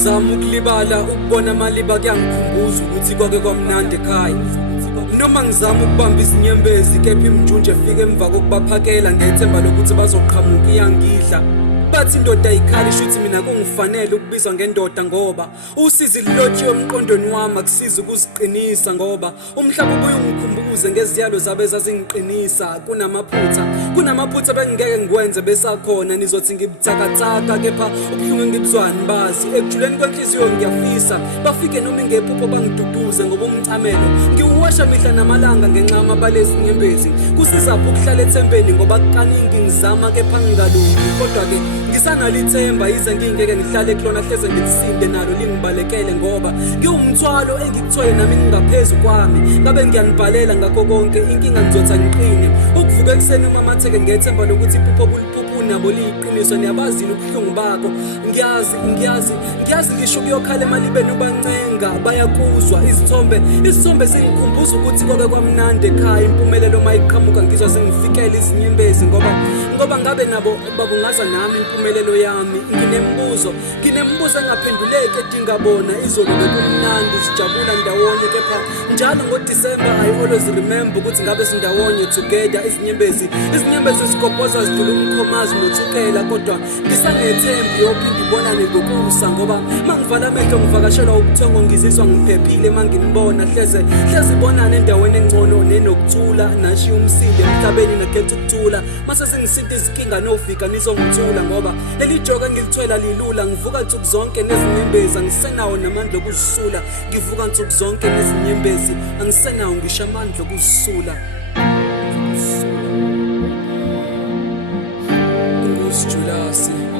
ngizama ukulibala ukubona amaliba kuyangikhumbuza ukuthi kwake kwamnandi ekhaya. Noma ngizama ukubamba izinyembezi kepha imjunje efika emva kokubaphakela ngethemba lokuthi bazoqhamuka iyangidla. Bathi indoda ayikhali shuthi mina kungifanele ukubizwa ngendoda ngoba usizi lilotshiwe emqondweni wami akusiza ukuziqinisa ngoba umhlaba ubuye ungikhumbuze ngeziyalo zabe zazingiqinisa. Kunamaphutha bengeke ngikwenze besakhona nizothi ngibuthakathaka kepha ubuhlungu engibuzwani bazi ekujuleni kwenhliziyo ngiyafisa bafike noma ingephupho bangiduduze ngoba umcamelo ngiwasha mihla namalanga ngenxa yamabalezi inyembezi. Kusizaphi ukuhlala ethembeni ngoba kaningi ngizama kepha ngingalungi kodwa ke ngisanalithemba yize ngingeke ngihlale kulona hleze ngilisinde nalo lingibalekele ngoba ngiwumthwalo engikuthwele nami ngingaphezu kwami ngabe ngiyanibhalela ngakho konke inkinga ngizotha ngiqine ukuvuka ekseni umamatheke ngethemba lokuthi iphupho buliphuphu nabo liyiqiniso. Niyabazini ubuhlungu bakho ngiyazi ngisho kuyokhala emalibeni ubancenga bayakuzwa izithombe zingikhumbuza ukuthi kwake kwamnandi ekhaya. Impumelelo mayiqhamuka ngizwa sengifikela izinyembezi ngoba ngabe nabo babungaza nami impumelelo yami. Nginembuzo engaphenduleki edingabona izolo bekumnandi sijabula ndawonye kepha njalo ngoDisemba I always remember ukuthi ngabe sindawonye together. Izinyembezi zigobhoza zidlula umkhomazi nothukela kodwa ngisanethembi yophinde ibonane ngokusa ngoba mangivala amehlo ngivakashelwa ubuthongo ngizizwa ngiphephile mangimbona hleze ibonane endaweni engcono nenokuthula nashiya umsinde emhlabeni nakhetha ukuthula mase sengisinta izinkinga novika nizongithula ngoba leli joka ngilithwela lilula. Ngivuka nsuku zonke nezinyembezi angisenawo namandla okuzisula. Ngivuka nsuku zonke nezinyembezi angisenawo ngisho amandla okuzisula. Qwabe Twins.